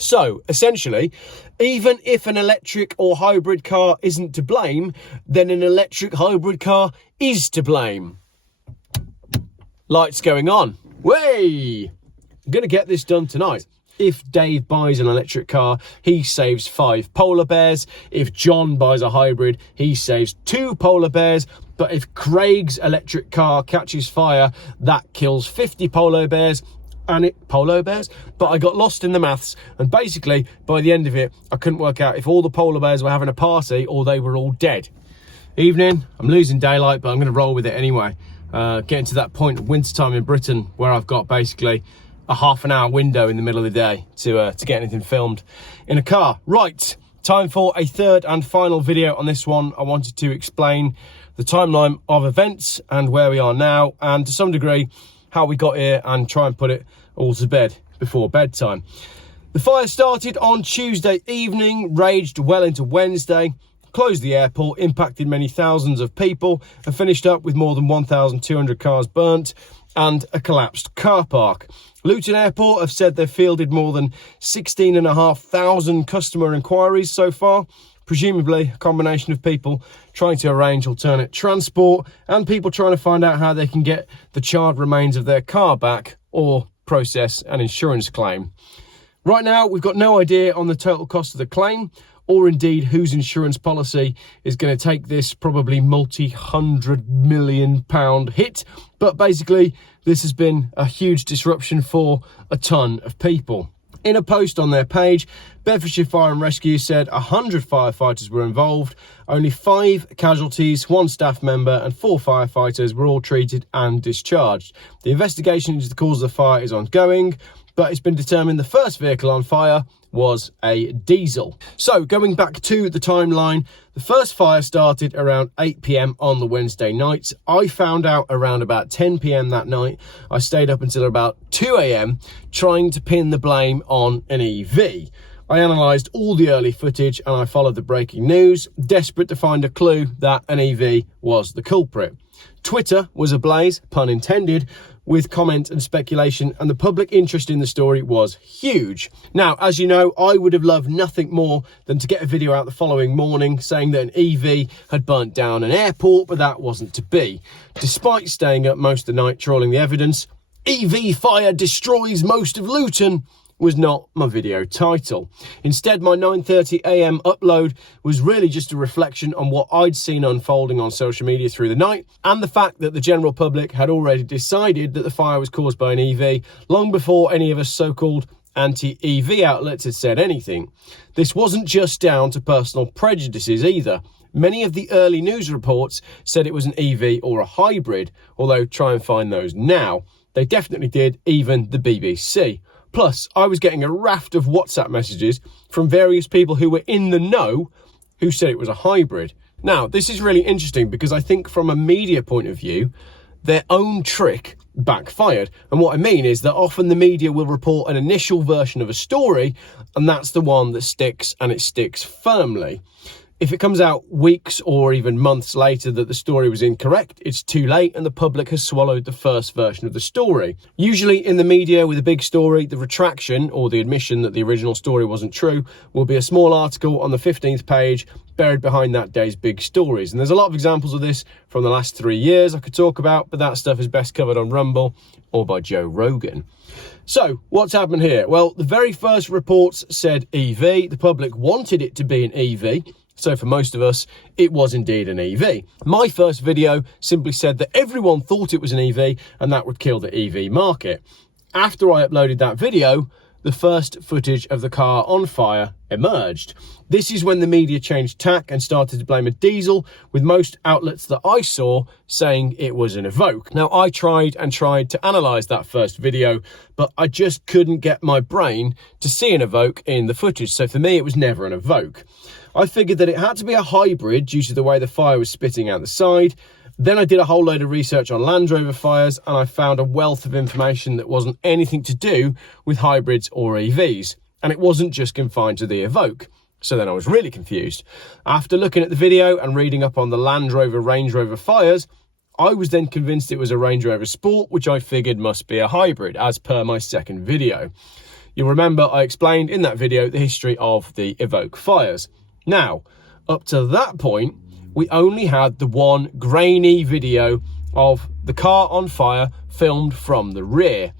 So, essentially, even if an electric or hybrid car isn't to blame, then an electric hybrid car is to blame. Lights going on. Way! I'm going to get this done tonight. If Dave buys an electric car, he saves 5 polar bears. If John buys a hybrid, he saves 2 polar bears. But if Craig's electric car catches fire, that kills 50 polar bears. But I got lost in the maths, and basically by the end of it I couldn't work out if all the polar bears were having a party or they were all dead. Evening, I'm losing daylight, but I'm going to roll with it anyway. Getting to that point of wintertime in Britain where I've got basically a half-an-hour window in the middle of the day to get anything filmed in a car. Right, time for a third and final video on this one. I wanted to explain the timeline of events and where we are now, and to some degree how we got here, and try and put it all to bed before bedtime. The fire started on Tuesday evening, raged well into Wednesday, closed the airport, impacted many thousands of people, and finished up with more than 1,200 cars burnt and a collapsed car park. Luton Airport have said they've fielded more than 16,500 customer inquiries so far, presumably a combination of people trying to arrange alternate transport and people trying to find out how they can get the charred remains of their car back or process an insurance claim. Right now, we've got no idea on the total cost of the claim, or indeed whose insurance policy is going to take this probably multi-100 million pound hit. But basically, this has been a huge disruption for a ton of people. In a post on their page, Bedfordshire Fire and Rescue said 100 firefighters were involved, only 5 casualties, 1 staff member and 4 firefighters were all treated and discharged. The investigation into the cause of the fire is ongoing, but it's been determined the first vehicle on fire was a diesel. So going back to the timeline, the first fire started around 8 p.m. on the Wednesday night. I found out around about 10 p.m. that night. I stayed up until about 2 a.m. trying to pin the blame on an EV. I analysed all the early footage and I followed the breaking news, desperate to find a clue that an EV was the culprit. Twitter was ablaze, pun intended, with comment and speculation, and the public interest in the story was huge. Now, as you know, I would have loved nothing more than to get a video out the following morning saying that an EV had burnt down an airport, but that wasn't to be. Despite staying up most of the night trawling the evidence, EV fire destroys most of Luton was not my video title. Instead, my 9:30 a.m. upload was really just a reflection on what I'd seen unfolding on social media through the night, and the fact that the general public had already decided that the fire was caused by an EV long before any of us so-called anti-EV outlets had said anything. This wasn't just down to personal prejudices either. Many of the early news reports said it was an EV or a hybrid, although try and find those now. They definitely did, even the BBC. Plus, I was getting a raft of WhatsApp messages from various people who were in the know who said it was a hybrid. Now, this is really interesting because I think from a media point of view, their own trick backfired. And what I mean is that often the media will report an initial version of a story, and that's the one that sticks, and it sticks firmly. If it comes out weeks or even months later that the story was incorrect, it's too late and the public has swallowed the first version of the story. Usually in the media with a big story, the retraction or the admission that the original story wasn't true will be a small article on the 15th page buried behind that day's big stories. And there's a lot of examples of this from the last 3 years I could talk about, but that stuff is best covered on Rumble or by Joe Rogan. So what's happened here? Well, the very first reports said EV. The public wanted it to be an EV. So for most of us, it was indeed an EV. My first video simply said that everyone thought it was an EV and that would kill the EV market. After I uploaded that video, the first footage of the car on fire emerged. This is when the media changed tack and started to blame a diesel, with most outlets that I saw saying it was an Evoque. Now, I tried to analyse that first video, but I just couldn't get my brain to see an Evoque in the footage. So for me, it was never an Evoque. I figured that it had to be a hybrid due to the way the fire was spitting out the side. Then I did a whole load of research on Land Rover fires and I found a wealth of information that wasn't anything to do with hybrids or EVs. And it wasn't just confined to the Evoque. So then I was really confused. After looking at the video and reading up on the Land Rover Range Rover fires, I was then convinced it was a Range Rover Sport, which I figured must be a hybrid, as per my second video. You'll remember I explained in that video the history of the Evoque fires. Now, up to that point, we only had the one grainy video of the car on fire filmed from the rear.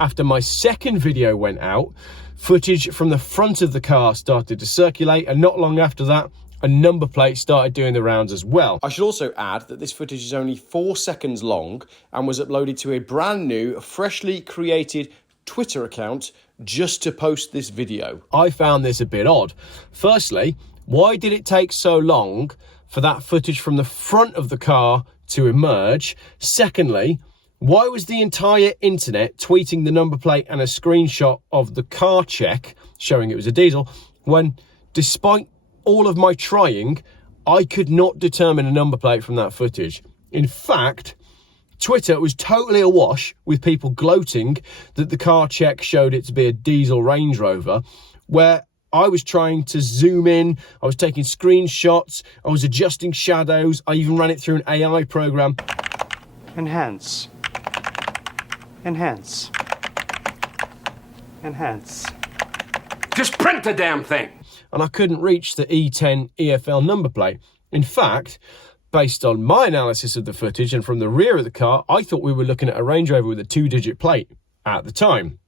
After my second video went out, footage from the front of the car started to circulate, and not long after that, a number plate started doing the rounds as well. I should also add that this footage is only 4 seconds long and was uploaded to a brand new, freshly created Twitter account just to post this video. I found this a bit odd. Firstly, why did it take so long for that footage from the front of the car to emerge? Secondly, why was the entire internet tweeting the number plate and a screenshot of the car check showing it was a diesel when, despite all of my trying, I could not determine a number plate from that footage? In fact, Twitter was totally awash with people gloating that the car check showed it to be a diesel Range Rover, where I was trying to zoom in, I was taking screenshots, I was adjusting shadows, I even ran it through an AI program. Enhance. Enhance. Enhance. Just print the damn thing! And I couldn't reach the E10 EFL number plate. In fact, based on my analysis of the footage and from the rear of the car, I thought we were looking at a Range Rover with a 2-digit plate at the time.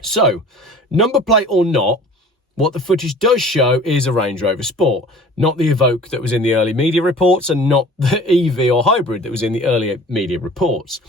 So, number plate or not, what the footage does show is a Range Rover Sport, not the Evoque that was in the early media reports and not the EV or hybrid that was in the earlier media reports.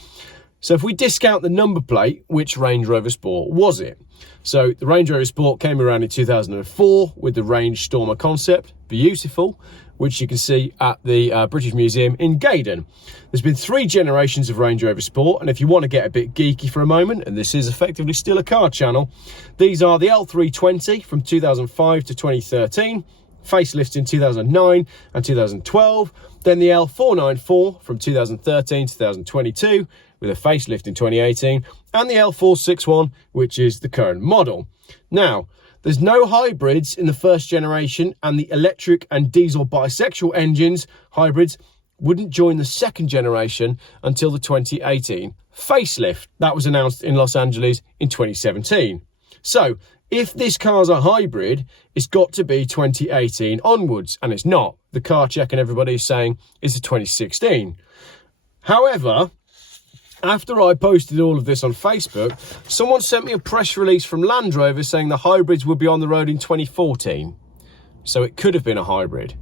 So if we discount the number plate, which Range Rover Sport was it? So the Range Rover Sport came around in 2004 with the Range Stormer concept, beautiful, which you can see at the British Museum in Gaydon. There's been 3 generations of Range Rover Sport, and if you want to get a bit geeky for a moment, and this is effectively still a car channel, these are the L320 from 2005 to 2013, facelift in 2009 and 2012, then the L494 from 2013 to 2022, with a facelift in 2018, and the L461, which is the current model. Now, there's no hybrids in the first generation, and the electric and diesel bisexual engines, hybrids, wouldn't join the second generation until the 2018 facelift. That was announced in Los Angeles in 2017. So, if this car's a hybrid, it's got to be 2018 onwards, and it's not. The car check and everybody's saying is the 2016. However, after I posted all of this on Facebook, someone sent me a press release from Land Rover saying the hybrids would be on the road in 2014. So it could have been a hybrid.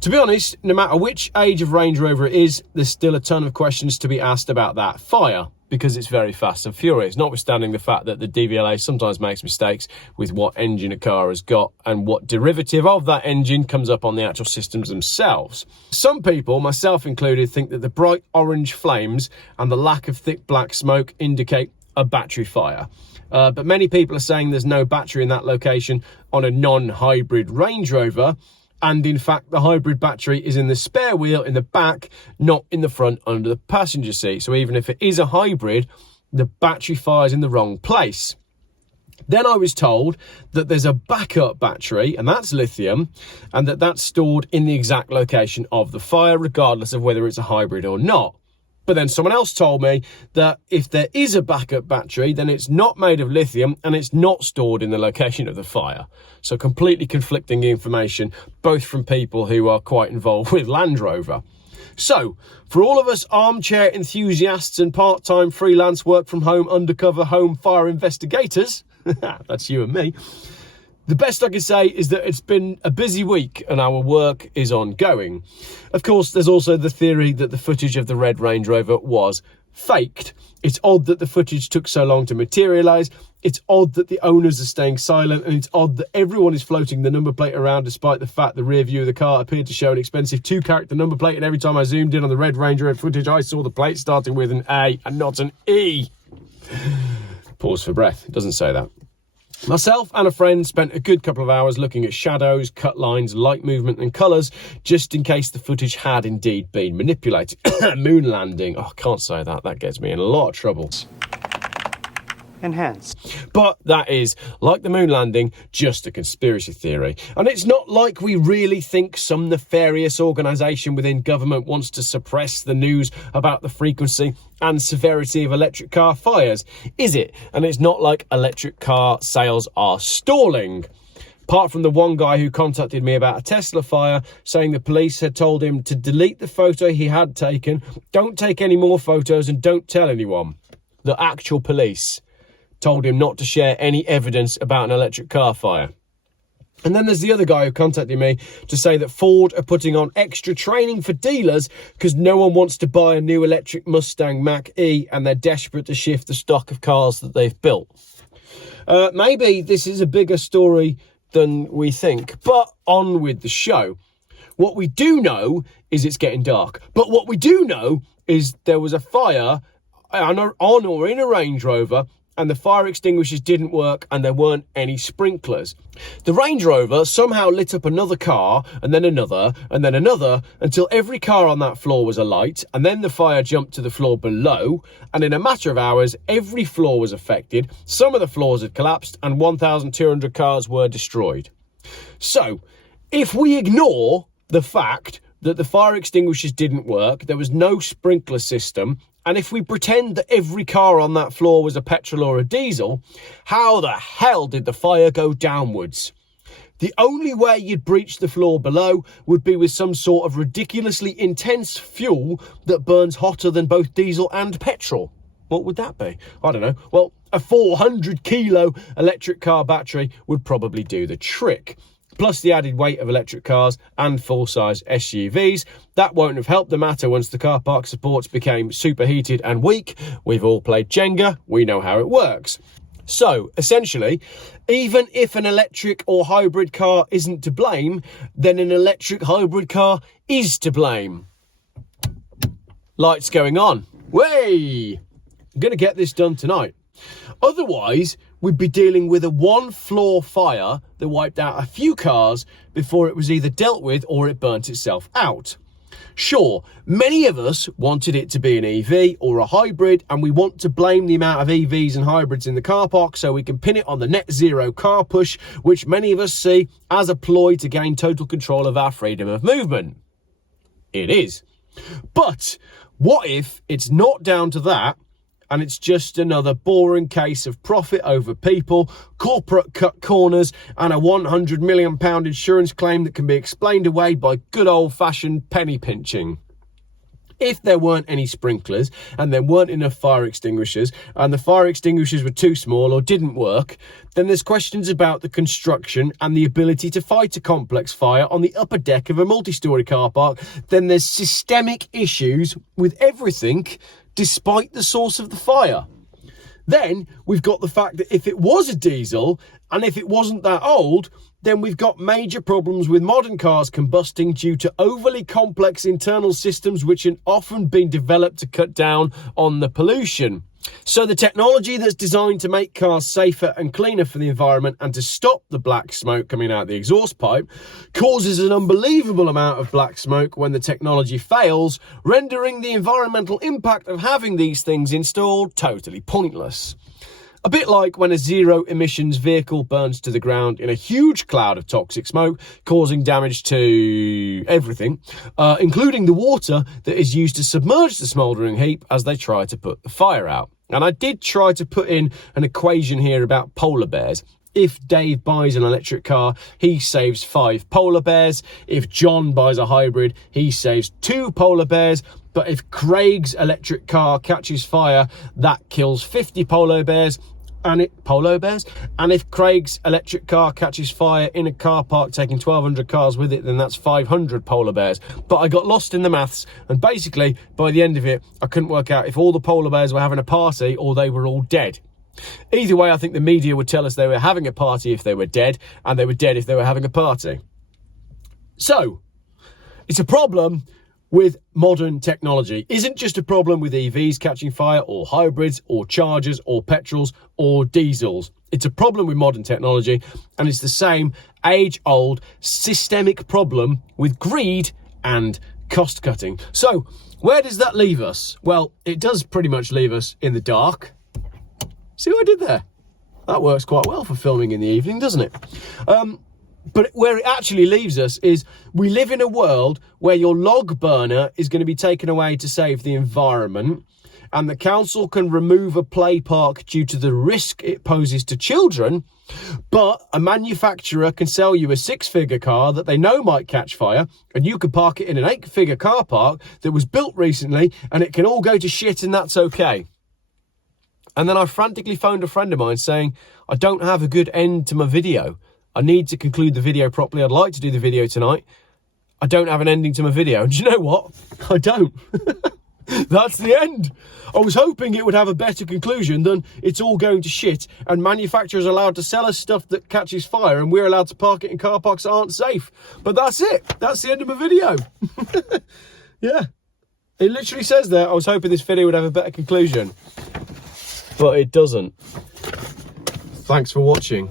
To be honest, no matter which age of Range Rover it is, there's still a ton of questions to be asked about that fire, because it's very fast and furious, notwithstanding the fact that the DVLA sometimes makes mistakes with what engine a car has got and what derivative of that engine comes up on the actual systems themselves. Some people, myself included, think that the bright orange flames and the lack of thick black smoke indicate a battery fire. But many people are saying there's no battery in that location on a non-hybrid Range Rover, and in fact the hybrid battery is in the spare wheel in the back, not in the front under the passenger seat. So even if it is a hybrid, the battery fires in the wrong place. Then I was told that there's a backup battery, and that's lithium, and that's stored in the exact location of the fire, regardless of whether it's a hybrid or not. But then someone else told me that if there is a backup battery, then it's not made of lithium and it's not stored in the location of the fire. So completely conflicting information, both from people who are quite involved with Land Rover. So, for all of us armchair enthusiasts and part-time freelance work from home undercover home fire investigators, that's you and me, the best I can say is that it's been a busy week and our work is ongoing. Of course, there's also the theory that the footage of the red Range Rover was faked. It's odd that the footage took so long to materialise. It's odd that the owners are staying silent, and it's odd that everyone is floating the number plate around despite the fact the rear view of the car appeared to show an expensive 2-character number plate, and every time I zoomed in on the red Range Rover footage, I saw the plate starting with an A and not an E. Pause for breath. It doesn't say that. Myself and a friend spent a good couple of hours looking at shadows, cut lines, light movement and colours, just in case the footage had indeed been manipulated. Moon landing. Oh, I can't say that. That gets me in a lot of trouble. and hence. But that is, like the moon landing, just a conspiracy theory. And it's not like we really think some nefarious organisation within government wants to suppress the news about the frequency and severity of electric car fires, is it? And it's not like electric car sales are stalling. Apart from the one guy who contacted me about a Tesla fire, saying the police had told him to delete the photo he had taken, don't take any more photos and don't tell anyone. The actual police told him not to share any evidence about an electric car fire. And then there's the other guy who contacted me to say that Ford are putting on extra training for dealers because no one wants to buy a new electric Mustang Mach-E and they're desperate to shift the stock of cars that they've built. Maybe this is a bigger story than we think, but on with the show. What we do know is it's getting dark. But what we do know is there was a fire on or in a Range Rover, and the fire extinguishers didn't work and there weren't any sprinklers. The Range Rover somehow lit up another car and then another and then another until every car on that floor was alight, and then the fire jumped to the floor below, and in a matter of hours every floor was affected. Some of the floors had collapsed and 1,200 cars were destroyed. So if we ignore the fact that the fire extinguishers didn't work, there was no sprinkler system, and if we pretend that every car on that floor was a petrol or a diesel, how the hell did the fire go downwards? The only way you'd breach the floor below would be with some sort of ridiculously intense fuel that burns hotter than both diesel and petrol. What would that be? I don't know. Well, a 400 kilo electric car battery would probably do the trick. Plus the added weight of electric cars and full-size SUVs. That won't have helped the matter once the car park supports became superheated and weak. We've all played Jenga, we know how it works. So, essentially, even if an electric or hybrid car isn't to blame, then an electric hybrid car is to blame. Lights going on. Way! I'm going to get this done tonight. Otherwise, we'd be dealing with a one-floor fire that wiped out a few cars before it was either dealt with or it burnt itself out. Sure, many of us wanted it to be an EV or a hybrid, and we want to blame the amount of EVs and hybrids in the car park so we can pin it on the net zero car push, which many of us see as a ploy to gain total control of our freedom of movement. It is. But what if it's not down to that, and it's just another boring case of profit over people, corporate cut corners, and a £100 million insurance claim that can be explained away by good old-fashioned penny pinching? If there weren't any sprinklers and there weren't enough fire extinguishers and the fire extinguishers were too small or didn't work, then there's questions about the construction and the ability to fight a complex fire on the upper deck of a multi-storey car park. Then there's systemic issues with everything despite the source of the fire. Then we've got the fact that if it was a diesel and if it wasn't that old, then we've got major problems with modern cars combusting due to overly complex internal systems which have often been developed to cut down on the pollution. So the technology that's designed to make cars safer and cleaner for the environment and to stop the black smoke coming out the exhaust pipe causes an unbelievable amount of black smoke when the technology fails, rendering the environmental impact of having these things installed totally pointless. A bit like when a zero-emissions vehicle burns to the ground in a huge cloud of toxic smoke, causing damage to everything, including the water that is used to submerge the smouldering heap as they try to put the fire out. And I did try to put in an equation here about polar bears. If Dave buys an electric car, he saves 5 polar bears. If John buys a hybrid, he saves 2 polar bears. But if Craig's electric car catches fire, that kills 50 polar bears. And if Craig's electric car catches fire in a car park taking 1,200 cars with it, then that's 500 polar bears. But I got lost in the maths, and basically by the end of it I couldn't work out if all the polar bears were having a party or they were all dead. Either way, I think the media would tell us they were having a party if they were dead, and they were dead if they were having a party. So it's a problem with modern technology. Isn't just a problem with EVs catching fire or hybrids or chargers or petrols or diesels. It's a problem with modern technology, and it's the same age-old systemic problem with greed and cost cutting. So where does that leave us? Well, it does pretty much leave us in the dark. See what I did there? That works quite well for filming in the evening, doesn't it? But where it actually leaves us is we live in a world where your log burner is going to be taken away to save the environment, and the council can remove a play park due to the risk it poses to children, but a manufacturer can sell you a 6-figure car that they know might catch fire, and you can park it in an 8-figure car park that was built recently, and it can all go to shit, and that's okay. And then I frantically phoned a friend of mine saying, I don't have a good end to my video. I need to conclude the video properly. I'd like to do the video tonight. I don't have an ending to my video. And do you know what? I don't. That's the end. I was hoping it would have a better conclusion than it's all going to shit and manufacturers are allowed to sell us stuff that catches fire and we're allowed to park it in car parks that aren't safe. But that's it. That's the end of my video. Yeah. It literally says there, I was hoping this video would have a better conclusion. But it doesn't. Thanks for watching.